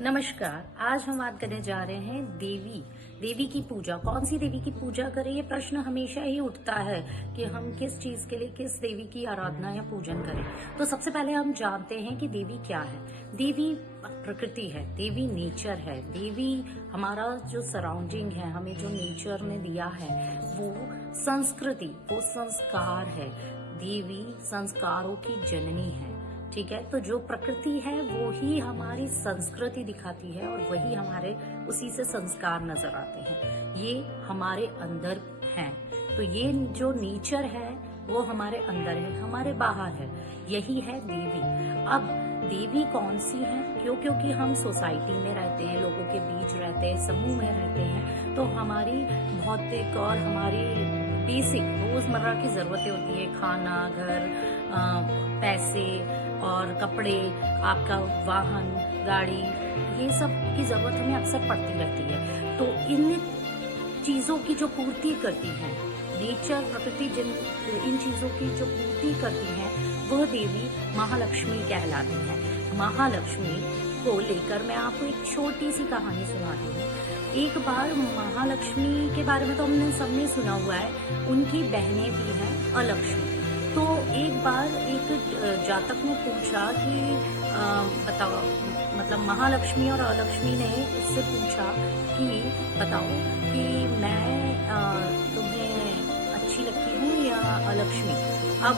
नमस्कार। आज हम बात करने जा रहे हैं देवी की पूजा। कौन सी देवी की पूजा करें, ये प्रश्न हमेशा ही उठता है कि हम किस चीज के लिए किस देवी की आराधना या पूजन करें। तो सबसे पहले हम जानते हैं कि देवी क्या है। देवी प्रकृति है, देवी नेचर है, देवी हमारा जो सराउंडिंग है, हमें जो नेचर ने दिया है वो संस्कृति, वो संस्कार है। देवी संस्कारों की जननी है। ठीक है, तो जो प्रकृति है वो ही हमारी संस्कृति दिखाती है और वही हमारे उसी से संस्कार नजर आते हैं। ये हमारे अंदर है। तो ये जो नेचर है वो हमारे अंदर है, हमारे बाहर है। यही है देवी। अब देवी कौन सी है? क्योंकि हम सोसाइटी में रहते हैं, लोगों के बीच रहते हैं, समूह में रहते हैं, तो हमारी भौतिक और हमारी बेसिक रोजमर्रा की जरूरतें होती है। खाना, घर, पैसे और कपड़े, आपका वाहन, गाड़ी, ये सब की जरूरत हमें अक्सर पड़ती रहती है। तो इन चीजों की जो पूर्ति करती है नेचर, प्रकृति, इन चीजों की जो पूर्ति करती है वह देवी महालक्ष्मी कहलाती है। महालक्ष्मी को लेकर मैं आपको एक छोटी सी कहानी सुनाती हूँ। एक बार महालक्ष्मी के बारे में तो हमने सबने सुना हुआ है, उनकी बहनें भी हैं अलक्ष्मी। तो एक बार एक जातक ने पूछा कि बताओ, मतलब महालक्ष्मी और अलक्ष्मी ने उससे पूछा कि बताओ कि मैं तुम्हें अच्छी लगती हूँ या अलक्ष्मी। अब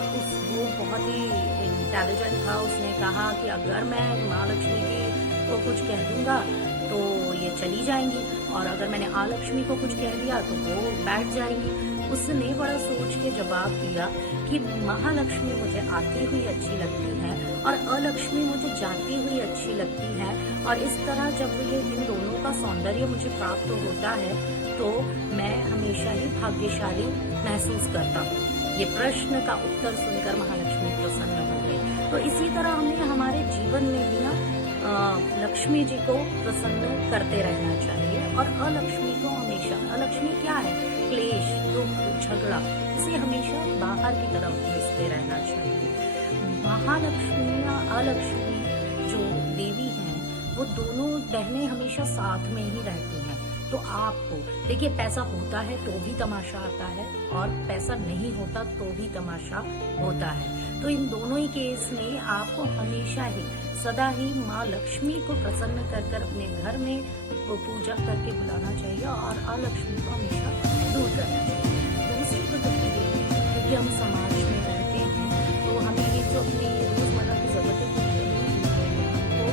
वो बहुत ही इंटेलिजेंट था, उसने कहा कि अगर मैं महालक्ष्मी को कुछ कह दूंगा तो ये चली जाएंगी, और अगर मैंने अलक्ष्मी को कुछ कह दिया तो वो बैठ जाएंगी। उसने बड़ा सोच के जवाब दिया कि महालक्ष्मी मुझे आती हुई अच्छी लगती है और अलक्ष्मी मुझे जाती हुई अच्छी लगती है, और इस तरह जब ये इन दोनों का सौंदर्य मुझे प्राप्त होता है तो मैं हमेशा ही भाग्यशाली महसूस करता हूँ। ये प्रश्न का उत्तर सुनकर महालक्ष्मी प्रसन्न हो गई। तो इसी तरह हमें हमारे जीवन में भी ना लक्ष्मी जी को प्रसन्न करते रहना चाहिए, और अलक्ष्मी को हमेशा, अलक्ष्मी क्या है, क्लेश, दुख, झगड़ा, इसे हमेशा बाहर की तरफ भेजते रहना चाहिए। महालक्ष्मी या अलक्ष्मी जो देवी हैं वो दोनों बहनें हमेशा साथ में ही रहती हैं। तो आपको देखिए, पैसा होता है तो भी तमाशा आता है और पैसा नहीं होता तो भी तमाशा होता है। तो इन दोनों ही केस में आपको हमेशा ही सदा ही माँ लक्ष्मी को प्रसन्न कर कर अपने घर में पूजा करके बुलाना चाहिए और अलक्ष्मी को हमेशा दूर करना चाहिए। दूसरी प्रकृति देवी, क्योंकि हम समाज में रहते हैं तो हमें ये जो अपनी रोजमर्रा की जरूरतें पूरी करनी है, हमको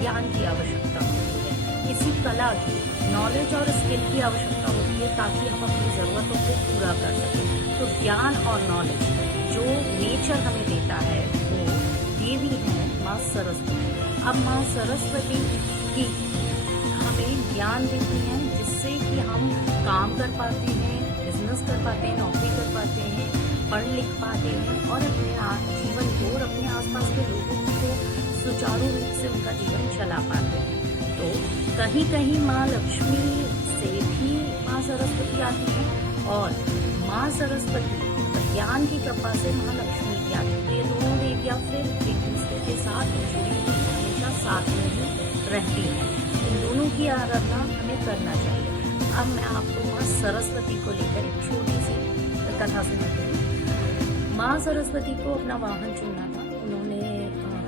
ज्ञान की आवश्यकता होती है, किसी कला की, नॉलेज और स्किल की आवश्यकता होती है ताकि हम अपनी जरूरतों को पूरा कर सकें। तो ज्ञान और नॉलेज जो नेचर हमें देता है वो देवी है माँ सरस्वती। अब माँ सरस्वती की हमें ज्ञान देती हैं जिससे कि हम काम कर पाते हैं, बिजनेस कर पाते हैं, नौकरी कर पाते हैं, पढ़ लिख पाते हैं और अपने जीवन को और अपने आसपास के लोगों को सुचारू रूप से उनका जीवन चला पाते हैं। तो कहीं कहीं माँ लक्ष्मी से भी माँ सरस्वती आती है, और माँ सरस्वती ज्ञान की कृपा से माँ लक्ष्मी की आती है। तो ये दोनों देवियाँ फिर एक दूसरे के साथ जुड़ी हुई, हमेशा साथ में ही रहती है। इन दोनों की आराधना हमें करना चाहिए। अब मैं आपको माँ सरस्वती को लेकर एक छोटी सी कथा सुनाती हूँ। माँ सरस्वती को अपना वाहन चुनना था, उन्होंने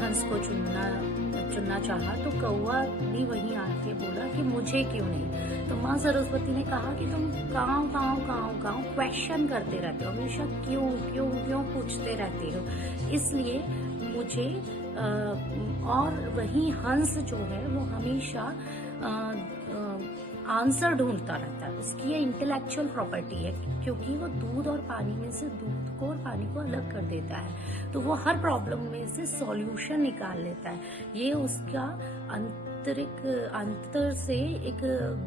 हंस को चुनना चाहा तो कौवा भी वहीं आके बोला कि मुझे क्यों नहीं। तो माँ सरस्वती ने कहा कि तुम काऊ क्वेश्चन करते रहते हो, हमेशा क्यों क्यों क्यों पूछते रहते हो, इसलिए मुझे और वही हंस जो है वो हमेशा आंसर ढूंढता रहता है। उसकी ये इंटेलेक्चुअल प्रॉपर्टी है, क्योंकि वो दूध और पानी में से दूध को और पानी को अलग कर देता है, तो वो हर प्रॉब्लम में से सॉल्यूशन निकाल लेता है। ये उसका अंतर से एक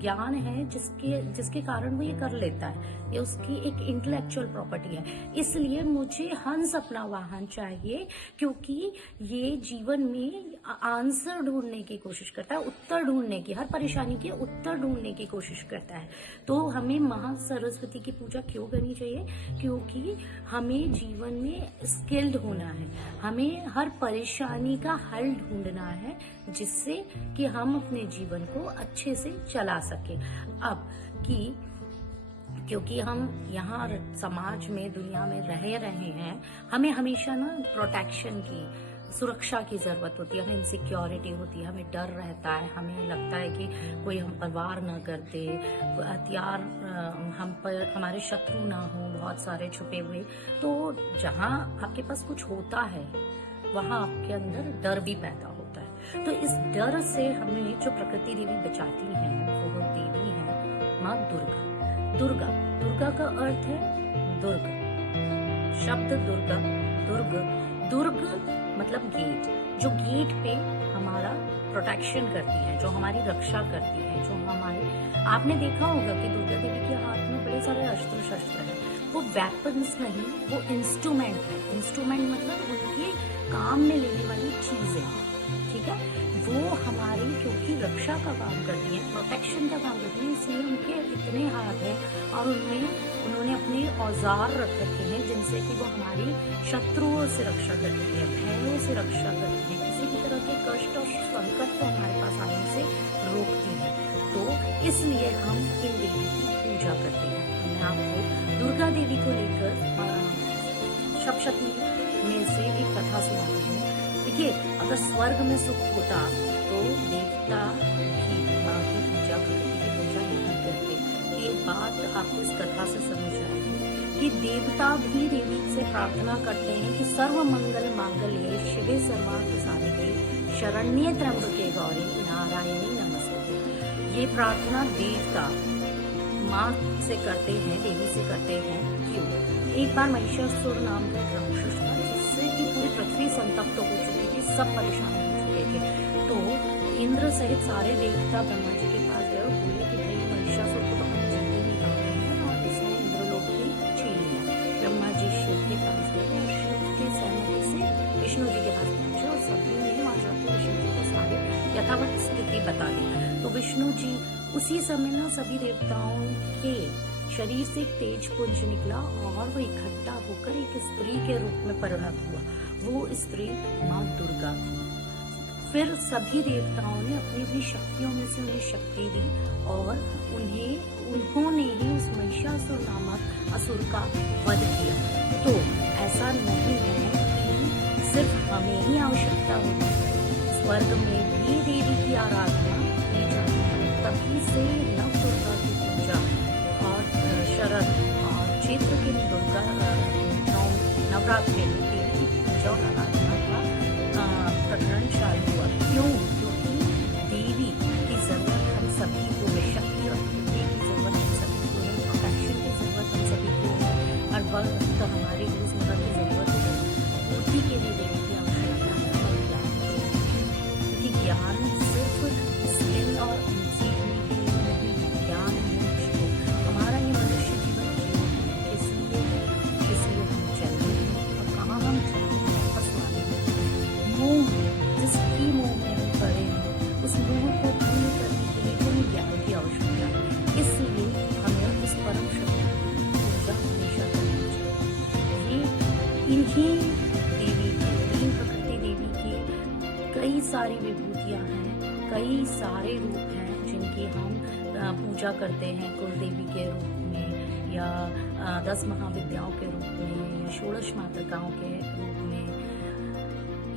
ज्ञान है जिसके कारण वो ये कर लेता है। ये उसकी एक इंटेलेक्चुअल प्रॉपर्टी है। इसलिए मुझे हंस अपना वाहन चाहिए, क्योंकि ये जीवन में आंसर ढूंढने की कोशिश करता है, उत्तर ढूंढने की, हर परेशानी के उत्तर ढूंढने की कोशिश करता है। तो हमें महा सरस्वती की पूजा क्यों करनी चाहिए? क्योंकि हमें जीवन में स्किल्ड होना है, हमें हर परेशानी का हल ढूंढना है, जिससे कि कि हम अपने जीवन को अच्छे से चला सके। अब कि क्योंकि हम यहाँ समाज में, दुनिया में रह रहे हैं, हमें हमेशा ना प्रोटेक्शन की, सुरक्षा की जरूरत होती है, हमें इनसिक्योरिटी होती है, हमें डर रहता है, हमें लगता है कि कोई हम पर वार ना कर दे, हथियार हम पर, हमारे शत्रु ना हो बहुत सारे छुपे हुए। तो जहाँ आपके पास कुछ होता है वहाँ आपके अंदर डर भी पैदा होता है। तो इस डर से हमें जो प्रकृति देवी बचाती हैं वो देवी है माँ दुर्गा। दुर्गा, दुर्गा का अर्थ है दुर्ग, शब्द दुर्गा, दुर्ग मतलब गेट, जो गेट पे हमारा प्रोटेक्शन करती है, जो हमारी रक्षा करती है, जो हमारे, आपने देखा होगा कि दुर्गा देवी के हाथ में बड़े सारे अस्त्र शस्त्र हैं। वो वेपन्स नहीं, वो इंस्ट्रूमेंट है। इंस्ट्रूमेंट मतलब उनके काम में लेने वाली चीजें, ठीक है। वो हमारी क्योंकि रक्षा का काम करती है, प्रोटेक्शन का काम करती है, इसलिए उनके इतने हाथ हैं और उन्होंने अपने औजार रख रखे हैं जिनसे कि वो हमारी शत्रुओं से रक्षा करती है, भयों से रक्षा करती है, किसी भी तरह के कष्ट और संकट को हमारे पास आने से रोकती है। तो इसलिए हम इन देवी की पूजा करते हैं। मैं आपको दुर्गा देवी को लेकर सप्तशती में से एक कथा सुनाती हूँ। देखिए, अगर स्वर्ग में सुख होता तो देवता भी माँ की पूजा, प्रकृति की पूजा नहीं करते। ये बात आपको इस कथा से समझ आएगी कि देवता भी देवी से प्रार्थना करते हैं कि सर्व मंगल मांगल्ये शिवे सर्वार्थ साधिके शरण्ये त्र्यंबके गौरी नारायणी नमस्ते। ये प्रार्थना देवता माँ से करते हैं, देवी से करते हैं। क्यों? एक बार महिषासुर नाम का एक राक्षस था जिससे कि पूरी पृथ्वी संतप्त हो चुकी थी, सब परेशान हो चुके थे। तो इंद्र सहित सारे देवता ब्रह्मा जी के पास गए और बोले कि भाई महिषासुर को तो हम जीते नहीं पा रहे हैं और इसने इंद्रलोक भी छीन लिया। ब्रह्मा जी शिव के पास गए और शिव की सहमति से विष्णु जी के पास पहुंचे और सभी ने वहां जाकर विष्णु जी को सारी यथावत स्थिति बता दी। तो विष्णु जी उसी समय ना सभी देवताओं के शरीर से एक तेज पुंज निकला और वो इकट्ठा होकर एक स्त्री के रूप में परिणत हुआ। वो स्त्री माँ दुर्गा थी। फिर सभी देवताओं ने अपनी अपनी शक्तियों में से उन्हें शक्ति दी और उन्होंने ही उस महिषासुर नामक असुर का वध किया। तो ऐसा नहीं है कि सिर्फ हमें ही आवश्यकता होती है, स्वर्ग में भी देवी की आराधना की जाती है। तभी से नव दुर्गा की पूजा और शरद और चैत्र के दुर्गा नवरात्रि में देवी की पूजा और आराधना का प्रकरण चालू हुआ। क्यों? क्योंकि देवी की जरूरत हम सभी को है, शक्ति और देवी की जरूरत हम सभी को है, प्रोटेक्शन की जरूरत हम सभी को है, और वक्त हमारी रोजमर्रा की जरूरत है। पूर्ति के लिए देवी की आवश्यकता है और ज्ञान की, क्योंकि ज्ञान सिर्फ स्किल और सीखने के लिए नहीं है, ज्ञान मोक्ष को, हमारा ये मनुष्य जीवन इसलिए हम चलते हैं और कहाँ हम चलते हैं, वापस आने में मोह, जिसकी मोह में हम पड़े हैं, उस मोह को दूर करने के लिए हमें ज्ञान की आवश्यकता है। इसलिए हमें उस परम शक्ति की पूजा हमेशा करनी चाहिए। ये इन्हीं देवी की, तीन प्रकृति देवी की कई सारी विभूतियाँ हैं, कई सारे रूप हैं जिनकी हम पूजा करते हैं, कुल देवी के रूप में या 10 महाविद्याओं के रूप में या 16 मातृकाओं के रूप में।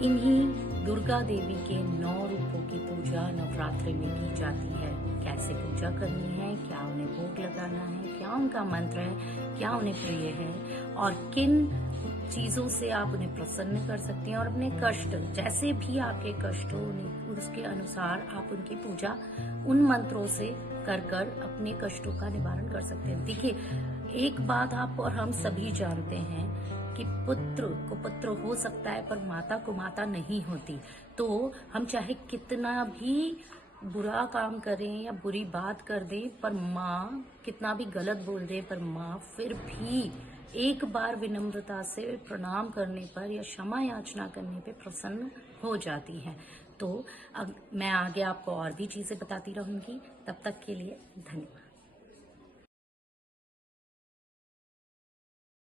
इन्हीं दुर्गा देवी के 9 रूपों की पूजा नवरात्रि में की जाती है। कैसे पूजा करनी है, क्या उन्हें भोग लगाना है, क्या उनका मंत्र है, क्या उन्हें प्रिय है और किन चीजों से आप उन्हें प्रसन्न कर सकते हैं और अपने कष्ट, जैसे भी आपके कष्ट हो उसके अनुसार आप उनकी पूजा उन मंत्रों से कर अपने कष्टों का निवारण कर सकते हैं। देखिए, एक बात आप और हम सभी जानते हैं कि पुत्र को पुत्र हो सकता है पर माता को माता नहीं होती। तो हम चाहे कितना भी बुरा काम करें या बुरी बात कर दें, पर माँ कितना भी गलत बोल दे, पर माँ फिर भी एक बार विनम्रता से प्रणाम करने पर या क्षमा याचना करने पे प्रसन्न हो जाती है। तो अब मैं आगे आपको और भी चीजें बताती रहूंगी। तब तक के लिए धन्यवाद।